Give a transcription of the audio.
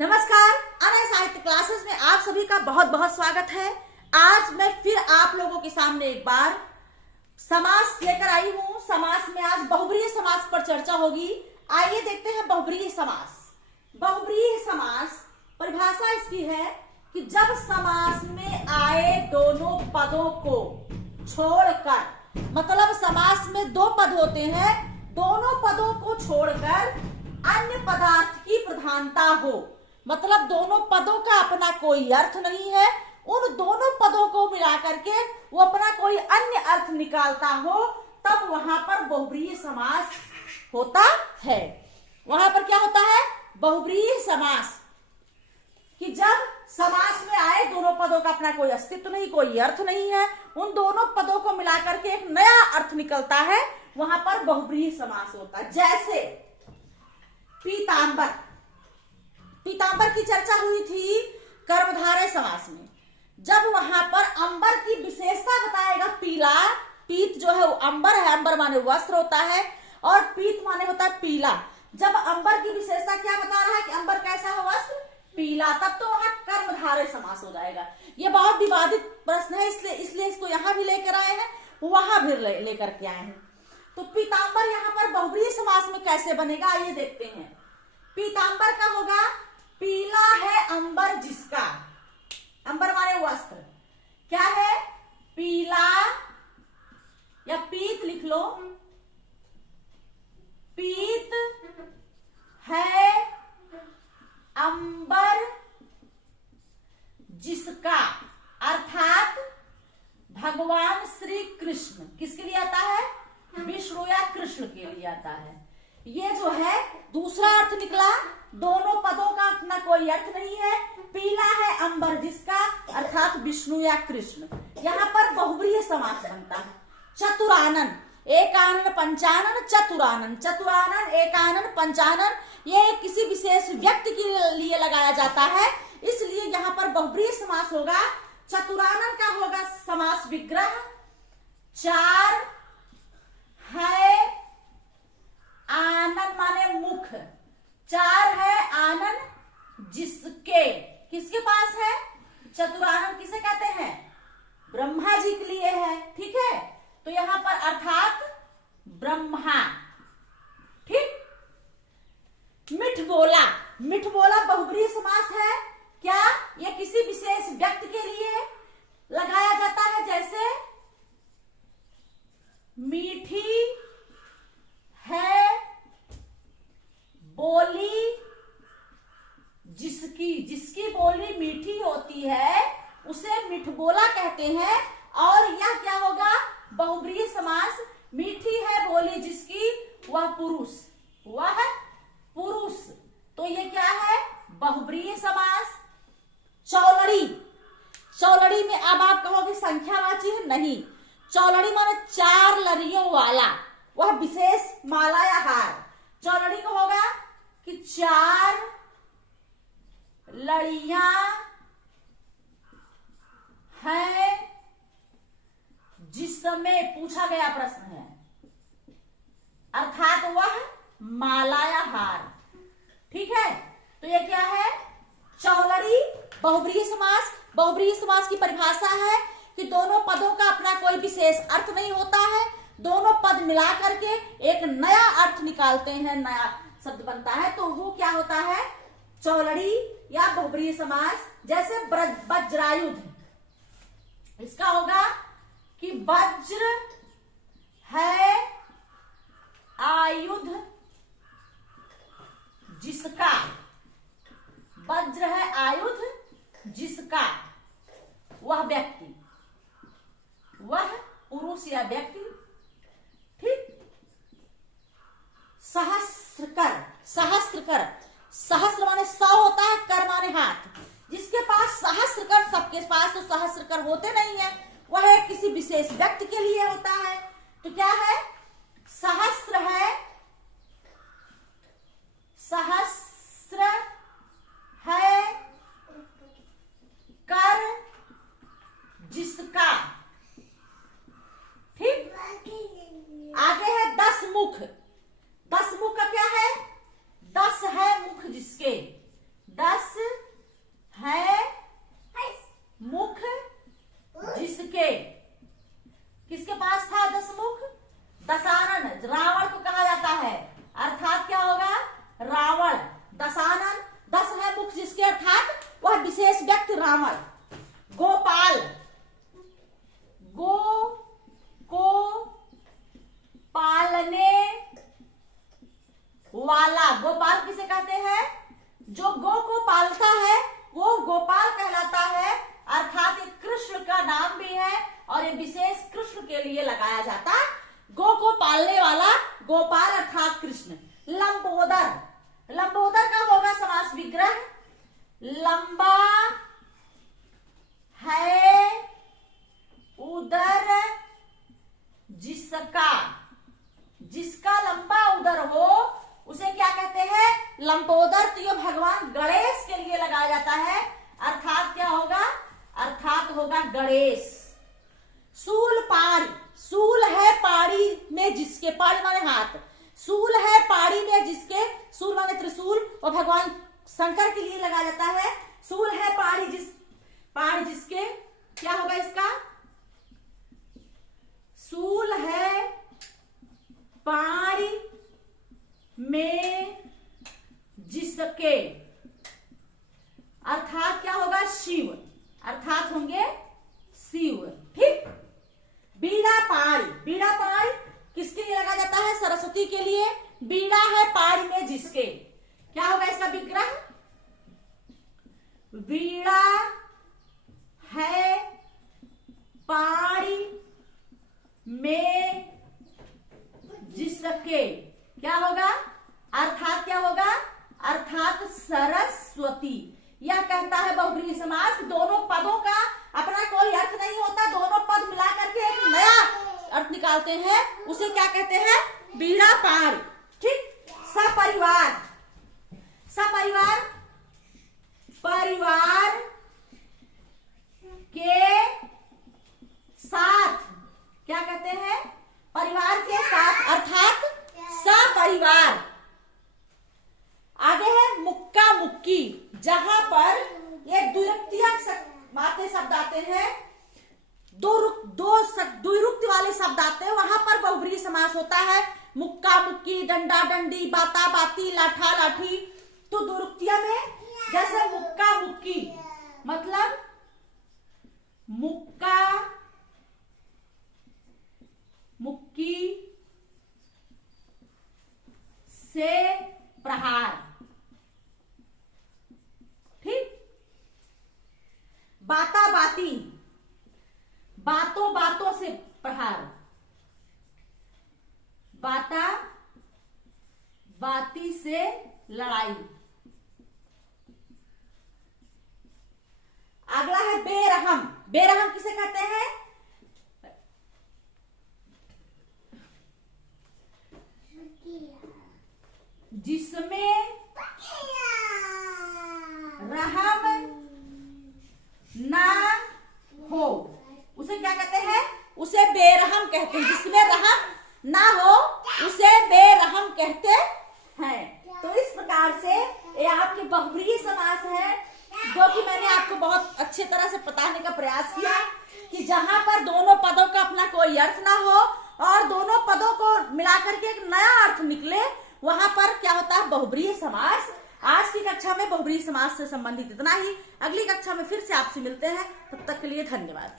नमस्कार, अनय साहित्य क्लासेस में आप सभी का बहुत बहुत स्वागत है। आज मैं फिर आप लोगों के सामने एक बार समास लेकर आई हूं। समास में आज बहुब्रीहि समास पर चर्चा होगी। आइए देखते हैं बहुब्रीहि समास। बहुब्रीहि समास परिभाषा इसकी है कि जब समास में आए दोनों पदों को छोड़कर, मतलब समास में दो पद होते हैं, दोनों पदों को छोड़कर अन्य पदार्थ की प्रधानता हो, मतलब दोनों पदों का अपना कोई अर्थ नहीं है, उन दोनों पदों को मिला करके वो अपना कोई अन्य अर्थ निकालता हो, तब वहां पर बहुब्रीहि समास होता है। वहां पर क्या होता है? बहुब्रीहि समास। कि जब समास में आए दोनों पदों का अपना कोई अस्तित्व नहीं, कोई अर्थ नहीं है, उन दोनों पदों को मिलाकर के एक नया अर्थ निकलता है, वहां पर बहुब्रीहि समास होता है। जैसे पीतांबर, पीतांबर की चर्चा हुई थी कर्मधारय समास में। जब वहां पर अंबर की विशेषता बताएगा, पीला, पीत जो है वो अंबर है, अंबर माने वस्त्र होता है और पीत माने होता है पीला। जब अंबर की विशेषता क्या बता रहा है कि अंबर कैसा है? वस्त्र पीला, तब तो वहां कर्मधारय समास हो जाएगा। ये बहुत विवादित प्रश्न है, इसलिए इसको यहां भी लेकर आए हैं, वहां भी लेकर के आए हैं। तो पीतांबर यहाँ पर बहुब्रीहि समास में कैसे बनेगा, आइए देखते हैं। पीतांबर का होगा पीला है अंबर जिसका, अंबर माने वस्त्र, क्या है? पीला, या पीत लिख लो, पीत है अंबर जिसका, अर्थात भगवान श्री कृष्ण। किसके लिए आता है? विष्णु या कृष्ण के लिए आता है। ये जो है दूसरा अर्थ निकला, दोनों पदों का अपना कोई अर्थ नहीं है, पीला है अंबर जिसका, अर्थात विष्णु या कृष्ण। यहाँ पर बहुब्रीहि समास बनता है। चतुरानन, एकानन पंचानन, चतुरानन, चतुरानन एकानन पंचानन, ये किसी विशेष व्यक्ति के लिए लगाया जाता है, इसलिए यहाँ पर बहुब्रीहि समास होगा। चतुरानन का होगा समास विग्रह, चार है आनन माने मुख, चार है आनन जिसके, किसके पास है? चतुरानन किसे कहते हैं? ब्रह्मा जी के लिए है, ठीक है। तो यहां पर अर्थात ब्रह्मा, ठीक। मिठ बोला, मिठ बोला बहुब्रीहि समास है। क्या? यह किसी विशेष व्यक्ति के लिए लगाया जाता है, जैसे मीठी है बोली जिसकी, जिसकी बोली मीठी होती है उसे मिठ बोला कहते हैं। और यह क्या होगा? बहुब्रीहि समास। मीठी है बोली जिसकी, वह पुरुष, वह पुरुष, तो ये क्या है? बहुब्रीहि समास। चौलड़ी, चौलड़ी में अब आप कहोगे संख्यावाची है, नहीं, चौलड़ी माने चार लड़ियों वाला, वह विशेष माला या हार। चौलड़ी को होगा कि चार लड़ियां हैं जिसमें, पूछा गया प्रश्न है, अर्थात वह माला या हार, ठीक है। तो ये क्या है? चौलड़ी बहुब्रीहि समास। बहुब्रीहि समास की परिभाषा है कि दोनों पदों का अपना कोई विशेष अर्थ नहीं होता है, दोनों पद मिला करके एक नया अर्थ निकालते हैं, नया शब्द बनता है, तो वो क्या होता है? चौलड़ी या बहुब्रीहि समास। जैसे वज्रायुध, इसका होगा कि वज्र है आयुध जिसका, वज्र है आयुध जिसका, वह व्यक्ति, वह पुरुष या व्यक्ति, ठीक। सहस्त्रकर, सहस्त्रकर, सहस्त्र माने 100 होता है, कर माने हाथ, जिसके पास सहस्त्रकर, सबके पास तो सहस्त्रकर होते नहीं है, वह किसी विशेष व्यक्ति के लिए होता है। तो क्या है? सहस्त्र है, सहस्त्र है कर जिसका, ठीक। आगे है 10 मुख, 10 मुख का क्या है? 10 है मुख जिसके, 10 वाला, गोपाल किसे कहते हैं? जो गो को पालता है वो गोपाल कहलाता है, अर्थात ये कृष्ण का नाम भी है और ये विशेष कृष्ण के लिए लगाया जाता। गो को पालने वाला गोपाल अर्थात कृष्ण। लंबोदर, लंबोदर का होगा समास विग्रह, लंबा है उदर जिसका, जिसका लंबा उदर हो उसे क्या कहते हैं? लंबोदर। तो ये भगवान गणेश के लिए लगाया जाता है, अर्थात क्या होगा? अर्थात होगा गणेश। सूल पाड़ी, सूल है पाड़ी में जिसके, पाड़ी माने हाथ, सूल है पाड़ी में जिसके, सूल माने त्रिशूल, और भगवान शंकर के लिए लगाया जाता है। सूल है पाड़ी जिसके, क्या होगा इसका? सूल है पाड़ी में जिसके, अर्थात क्या होगा? शिव, अर्थात होंगे शिव। ठीक। बीड़ा पाड़ी, बीड़ा पाड़ी किसके लिए लगाया जाता है? सरस्वती के लिए। बीड़ा है पाड़ी में जिसके, क्या होगा इसका विग्रह? बीड़ा है पाड़ी में जिसके, क्या होगा? अर्थात क्या होगा? अर्थात सरस्वती। यह कहता है बहुब्रीहि समास, दोनों पदों का अपना कोई अर्थ नहीं होता, दोनों पद मिला करके एक नया अर्थ निकालते हैं, उसे क्या कहते हैं? बीड़ा पाड़। ठीक। सपरिवार, सपरिवार परिवार के साथ, क्या कहते हैं? परिवार के साथ, अर्थात सपरिवार। आगे है मुक्का मुक्की, जहां पर ये द्विरुक्तियां बातें शब्द आते हैं, द्विरुक्ति वाले शब्द आते हैं, वहां पर बहुब्रीहि समास होता है। मुक्का मुक्की, डंडा डंडी, बाता बाती, लाठा लाठी। तो द्विरुक्तियां में जैसे मुक्का मुक्की मतलब मुक्का मुक्की से प्रहार। ठीक। बाता बाती, बातों बातों से प्रहार। बाता बाती से लड़ाई। अगला है बेरहम, बेरहम किसे कहते हैं? जिसमें रहम ना हो उसे क्या कहते हैं? उसे बेरहम कहते हैं। जिसमें रहम ना हो उसे बेरहम कहते हैं। तो इस प्रकार से ये आपके बहुब्रीहि समास है, जो कि मैंने आपको बहुत अच्छे तरह से बताने का प्रयास किया कि जहां पर दोनों पदों का अपना कोई अर्थ ना हो और दोनों पदों को मिलाकर के एक नया अर्थ निकले, वहां पर क्या होता है? बहुब्रीहि समास। आज की कक्षा में बहुब्रीहि समास से संबंधित इतना ही। अगली कक्षा में फिर से आपसे मिलते हैं, तब तक के लिए धन्यवाद।